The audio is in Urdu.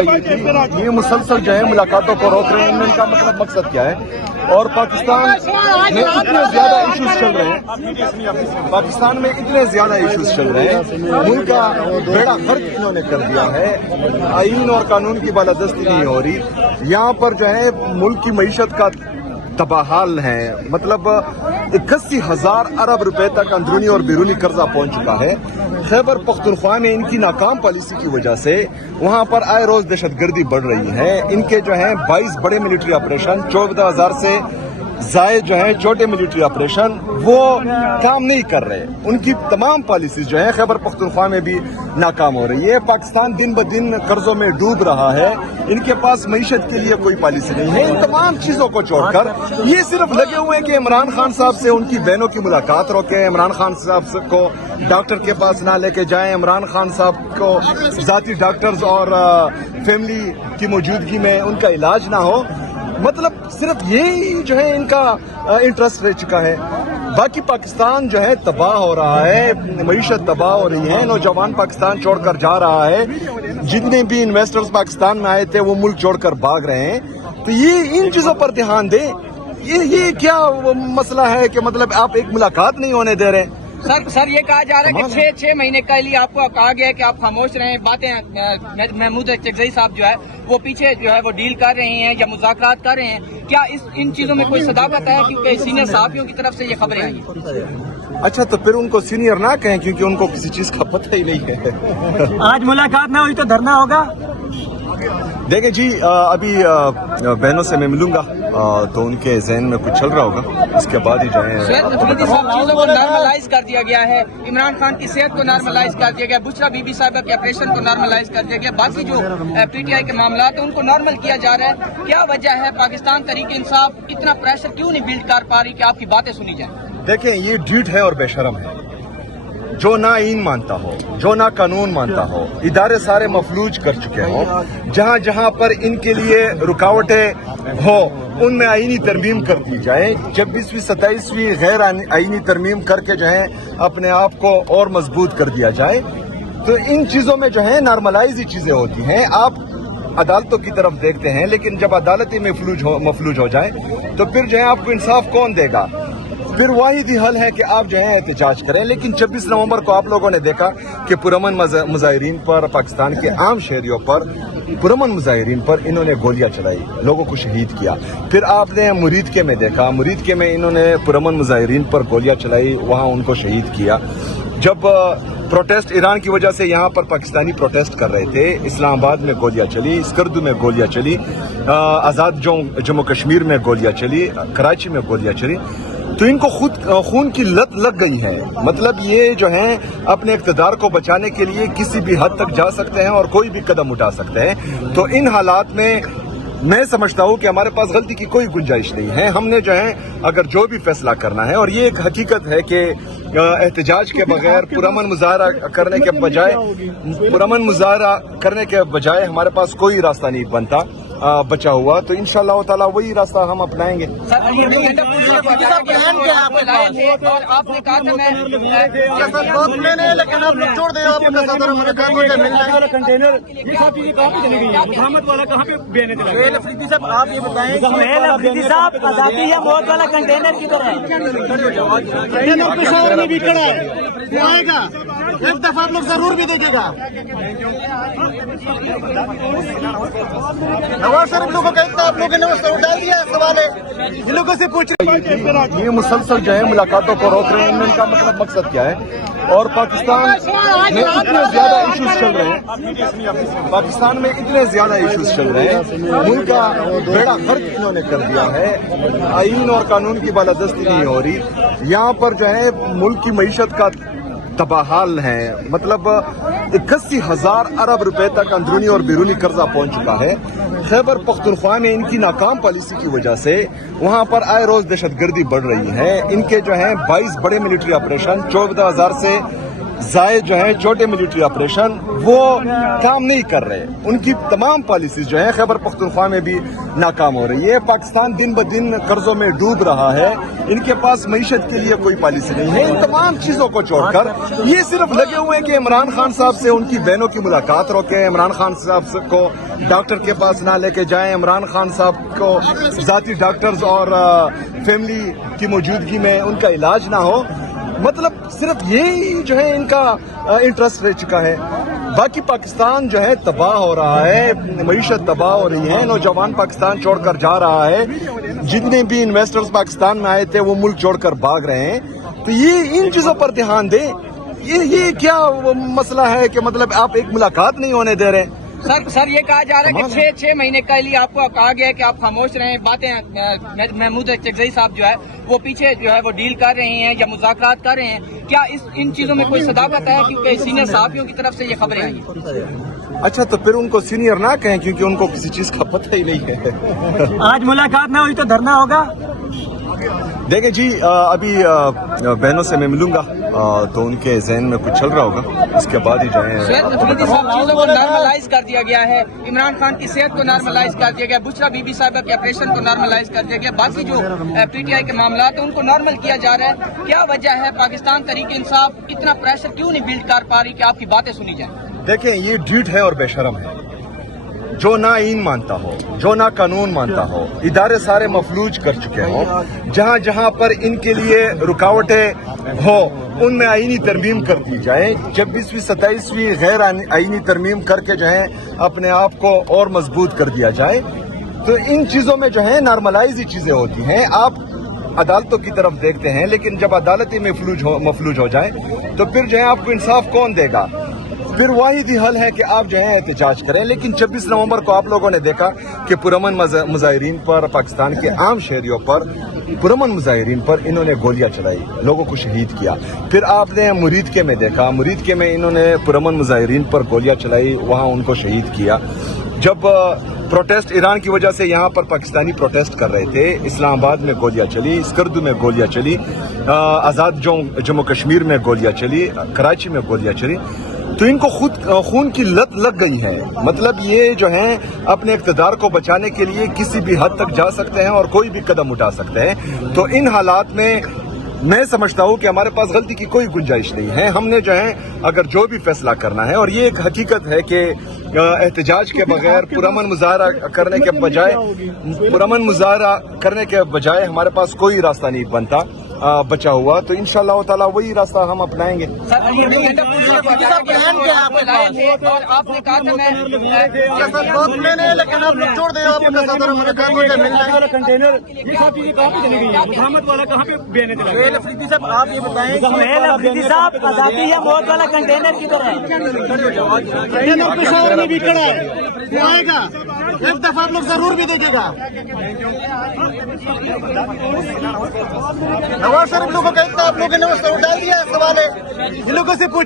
یہ مسلسل جو ہے ملاقاتوں کو روک رہے ہیں، ان کا مطلب مقصد کیا ہے؟ اور پاکستان میں اتنے زیادہ ایشوز چل رہے ہیں، پاکستان میں اتنے زیادہ ایشوز چل رہے ہیں، ملک کا بیڑا غرق انہوں نے کر دیا ہے، آئین اور قانون کی بالادستی نہیں ہو رہی، یہاں پر جو ہے ملک کی معیشت کا تباہال ہے، مطلب 81,000 ارب روپے تک اندرونی اور بیرونی قرضہ پہنچ چکا ہے۔ خیبر پختونخوا میں ان کی ناکام پالیسی کی وجہ سے وہاں پر آئے روز دہشت گردی بڑھ رہی ہے۔ ان کے جو ہیں 22 بڑے ملٹری آپریشن، 14,000 سے زائد جو ہیں چھوٹے ملٹری آپریشن، وہ کام نہیں کر رہے۔ ان کی تمام پالیسیز جو ہیں خیبر پختونخوا میں بھی ناکام ہو رہی ہے۔ پاکستان دن بدن قرضوں میں ڈوب رہا ہے، ان کے پاس معیشت کے لیے کوئی پالیسی نہیں ہے۔ ان تمام چیزوں کو چھوڑ کر یہ صرف لگے ہوئے ہیں کہ عمران خان صاحب سے ان کی بہنوں کی ملاقات روکیں، عمران خان صاحب کو ڈاکٹر کے پاس نہ لے کے جائیں، عمران خان صاحب کو ذاتی ڈاکٹرز اور فیملی کی موجودگی میں ان کا علاج نہ ہو، مطلب صرف یہی جو ہے ان کا انٹرسٹ رہ چکا ہے۔ باقی پاکستان جو ہے تباہ ہو رہا ہے، معیشت تباہ ہو رہی ہے، نوجوان پاکستان چھوڑ کر جا رہا ہے، جتنے بھی انویسٹرز پاکستان میں آئے تھے وہ ملک چھوڑ کر بھاگ رہے ہیں۔ تو یہ ان چیزوں پر دھیان دیں۔ یہ کیا مسئلہ ہے کہ مطلب آپ ایک ملاقات نہیں ہونے دے رہے ہیں؟ سر یہ کہا جا رہا ہے کہ 6 مہینے کے لیے آپ کو کہا گیا ہے کہ آپ خاموش رہیں، باتیں محمود چکزئی صاحب جو ہے وہ پیچھے جو ہے وہ ڈیل کر رہے ہیں یا مذاکرات کر رہے ہیں، کیا ان چیزوں میں کوئی صداقت ہے؟ کیونکہ سینئر صحافیوں کی طرف سے یہ خبریں آئی ہیں۔ اچھا تو پھر ان کو سینئر نہ کہیں، کیونکہ ان کو کسی چیز کا پتہ ہی نہیں ہے۔ آج ملاقات نہ ہوئی تو دھرنا ہوگا؟ دیکھیں جی، ابھی بہنوں سے میں ملوں گا تو ان کے ذہن میں کچھ چل رہا ہوگا، اس کے بعد ہی جو ہے چیزوں کو نارملائز کر دیا گیا ہے، عمران خان کی صحت کو نارملائز کر دیا گیا، بشرا بی بی صاحبہ کے آپریشن کو نارملائز کر دیا گیا، باقی جو پی ٹی آئی کے معاملات ہیں ان کو نارمل کیا جا رہا ہے۔ کیا وجہ ہے پاکستان تحریک انصاف اتنا پریشر کیوں نہیں بلڈ کر پا رہی کہ آپ کی باتیں سنی جائیں؟ دیکھیں یہ ڈھیٹ ہے اور بے شرم ہے، جو نہ آئین مانتا ہو، جو نہ قانون مانتا ہو، ادارے سارے مفلوج کر چکے ہوں، جہاں جہاں پر ان کے لیے رکاوٹیں ہو ان میں آئینی ترمیم کر دی جائے، 26ویں 27ویں غیر آئینی ترمیم کر کے جو ہے اپنے آپ کو اور مضبوط کر دیا جائے۔ تو ان چیزوں میں جو ہے نارملائز ہی چیزیں ہوتی ہیں۔ آپ عدالتوں کی طرف دیکھتے ہیں، لیکن جب عدالتیں مفلوج ہو جائیں تو پھر جو ہے آپ کو انصاف کون دے گا؟ پھر واحد ہی حل ہے کہ آپ جو ہے احتجاج کریں۔ لیکن 26 نومبر کو آپ لوگوں نے دیکھا کہ پرامن مظاہرین پر، پاکستان کے عام شہریوں پر، پرامن مظاہرین پر انہوں نے گولیاں چلائی، لوگوں کو شہید کیا۔ پھر آپ نے مریدکے میں دیکھا، مریدکے میں انہوں نے پرامن مظاہرین پر گولیاں چلائی، وہاں ان کو شہید کیا۔ جب پروٹیسٹ ایران کی وجہ سے یہاں پر پاکستانی پروٹیسٹ کر رہے تھے، اسلام آباد میں گولیاں چلی، اسکردو میں گولیاں چلی، آزاد جموں کشمیر میں گولیاں چلی، کراچی میں گولیاں چلی۔ تو ان کو خود خون کی لت لگ گئی ہے، مطلب یہ جو ہیں اپنے اقتدار کو بچانے کے لیے کسی بھی حد تک جا سکتے ہیں اور کوئی بھی قدم اٹھا سکتے ہیں۔ تو ان حالات میں میں سمجھتا ہوں کہ ہمارے پاس غلطی کی کوئی گنجائش نہیں ہے۔ ہم نے جو ہے اگر جو بھی فیصلہ کرنا ہے، اور یہ ایک حقیقت ہے کہ احتجاج کے بغیر پرامن مظاہرہ کرنے کے بجائے ہمارے پاس کوئی راستہ نہیں بنتا بچا ہوا، تو انشاءاللہ تعالی وہی راستہ ہم اپنائیں گے۔ آپ یہ بتائیں صاحب آزادی یا موت والا کنٹینر کدھر ہے؟ بھی کھڑا ہے، وہ آئے گا ایک دفعہ آپ لوگ ضرور بھی دیکھے گا۔ نواز شریف لوگوں کا اتنا آپ لوگوں نے ڈال دیا ہے، سوال ہے ان لوگوں سے پوچھ رہے ہیں۔ یہ مسلسل جو ہے ملاقاتوں کو روک رہے ہیں، ان کا مطلب مقصد کیا ہے؟ اور پاکستان میں اتنے زیادہ ایشوز چل رہے ہیں، پاکستان میں اتنے زیادہ ایشوز چل رہے ہیں، ملک کا بیڑا غرق انہوں نے کر دیا ہے، آئین اور قانون کی بالادستی نہیں ہو رہی، یہاں پر جو ہے ملک کی معیشت کا تباہال ہے، مطلب 81,000 ارب روپے تک اندرونی اور بیرونی قرضہ پہنچ چکا ہے۔ خیبر پختونخوا میں ان کی ناکام پالیسی کی وجہ سے وہاں پر آئے روز دہشت گردی بڑھ رہی ہے۔ ان کے جو ہیں 22 بڑے ملٹری آپریشن، 14,000 سے زائد جو ہیں چھوٹے ملٹری آپریشن وہ کام نہیں کر رہے. ان کی تمام پالیسیز جو ہیں خیبر پختونخوا میں بھی ناکام ہو رہی ہے. پاکستان دن بدن قرضوں میں ڈوب رہا ہے. ان کے پاس معیشت کے لیے کوئی پالیسی نہیں ہے. ان تمام چیزوں کو چھوڑ کر یہ صرف لگے ہوئے ہیں کہ عمران خان صاحب سے ان کی بہنوں کی ملاقات روکیں, عمران خان صاحب کو ڈاکٹر کے پاس نہ لے کے جائیں, عمران خان صاحب کو ذاتی ڈاکٹرز اور فیملی کی موجودگی میں ان کا علاج نہ ہو. مطلب صرف یہی جو ہے ان کا انٹرسٹ رہ چکا ہے. باقی پاکستان جو ہے تباہ ہو رہا ہے, معیشت تباہ ہو رہی ہے, نوجوان پاکستان چھوڑ کر جا رہا ہے. جتنے بھی انویسٹرز پاکستان میں آئے تھے وہ ملک چھوڑ کر بھاگ رہے ہیں. تو یہ ان چیزوں پر دھیان دیں. یہ کیا مسئلہ ہے کہ مطلب آپ ایک ملاقات نہیں ہونے دے رہے ہیں؟ سر یہ کہا جا رہا ہے کہ چھ مہینے کے لیے آپ کو کہا گیا ہے کہ آپ خاموش رہیں. باتیں محمود چکزئی صاحب جو ہے وہ پیچھے جو ہے وہ ڈیل کر رہے ہیں یا مذاکرات کر رہے ہیں. کیا ان چیزوں میں کوئی صداقت ہے؟ کیونکہ سینئر صحافیوں کی طرف سے یہ خبریں آئی ہیں. اچھا تو پھر ان کو سینئر نہ کہیں کیونکہ ان کو کسی چیز کا پتہ ہی نہیں ہے. آج ملاقات نہ ہوئی تو دھرنا ہوگا. دیکھیں جی, ابھی بہنوں سے میں ملوں گا تو ان کے ذہن میں کچھ چل رہا ہوگا, اس کے بعد ہی جو ہے. چیزوں کو نارملائز کر دیا گیا ہے. عمران خان کی صحت کو نارملائز کر دیا گیا, بشرا بی بی صاحبہ کے آپریشن کو نارملائز کر دیا گیا, باقی جو پی ٹی آئی کے معاملات ہیں ان کو نارمل کیا جا رہا ہے. کیا وجہ ہے پاکستان تحریک انصاف اتنا پریشر کیوں نہیں بلڈ کر پا رہی کہ آپ کی باتیں سنی جائیں؟ دیکھیں یہ ڈھیٹ ہے اور بے شرم ہے. جو نہ آئین مانتا ہو, جو نہ قانون مانتا ہو, ادارے سارے مفلوج کر چکے ہوں. جہاں جہاں پر ان کے لیے رکاوٹیں ہو ان میں آئینی ترمیم کر دی جائے. 26ویں 27ویں غیر آئینی ترمیم کر کے جو ہے اپنے آپ کو اور مضبوط کر دیا جائے. تو ان چیزوں میں جو ہے نارملائز ہی چیزیں ہوتی ہیں. آپ عدالتوں کی طرف دیکھتے ہیں لیکن جب عدالتیں مفلوج ہو جائیں تو پھر جو ہے آپ کو انصاف کون دے گا؟ پھر واحد ہی حل ہے کہ آپ جو ہے احتجاج کریں. لیکن 26 نومبر کو آپ لوگوں نے دیکھا کہ پرامن مظاہرین پر, پاکستان کے عام شہریوں پر, پرامن مظاہرین پر انہوں نے گولیاں چلائی, لوگوں کو شہید کیا. پھر آپ نے مریدکے میں دیکھا, مریدکے میں انہوں نے پرامن مظاہرین پر گولیاں چلائی, وہاں ان کو شہید کیا. جب پروٹیسٹ ایران کی وجہ سے یہاں پر پاکستانی پروٹیسٹ کر رہے تھے, اسلام آباد میں گولیاں چلی, اسکردو میں گولیاں چلی, آزاد جموں کشمیر میں گولیاں چلی, کراچی میں گولیاں چلی. تو ان کو خود خون کی لت لگ گئی ہے. مطلب یہ جو ہیں اپنے اقتدار کو بچانے کے لیے کسی بھی حد تک جا سکتے ہیں اور کوئی بھی قدم اٹھا سکتے ہیں. تو ان حالات میں میں سمجھتا ہوں کہ ہمارے پاس غلطی کی کوئی گنجائش نہیں ہے. ہم نے جو ہے اگر جو بھی فیصلہ کرنا ہے, اور یہ ایک حقیقت ہے کہ احتجاج کے بغیر پرامن مظاہرہ کرنے کے بجائے ہمارے پاس کوئی راستہ نہیں بنتا بچا ہوا. تو انشاءاللہ تعالی وہی راستہ ہم اپنائیں گے. آپ یہ بتائیں صاحب آزادی یا موت والا کنٹینر کدھر ہے؟ بھی کھڑا ہے, وہ آئے گا ایک دفعہ آپ لوگ ضرور بھی دیجیے گا. نواز شریف لوگوں کا اتنا آپ لوگوں نے ڈال دیا ہے سوال ہے, ان لوگوں سے پوچھ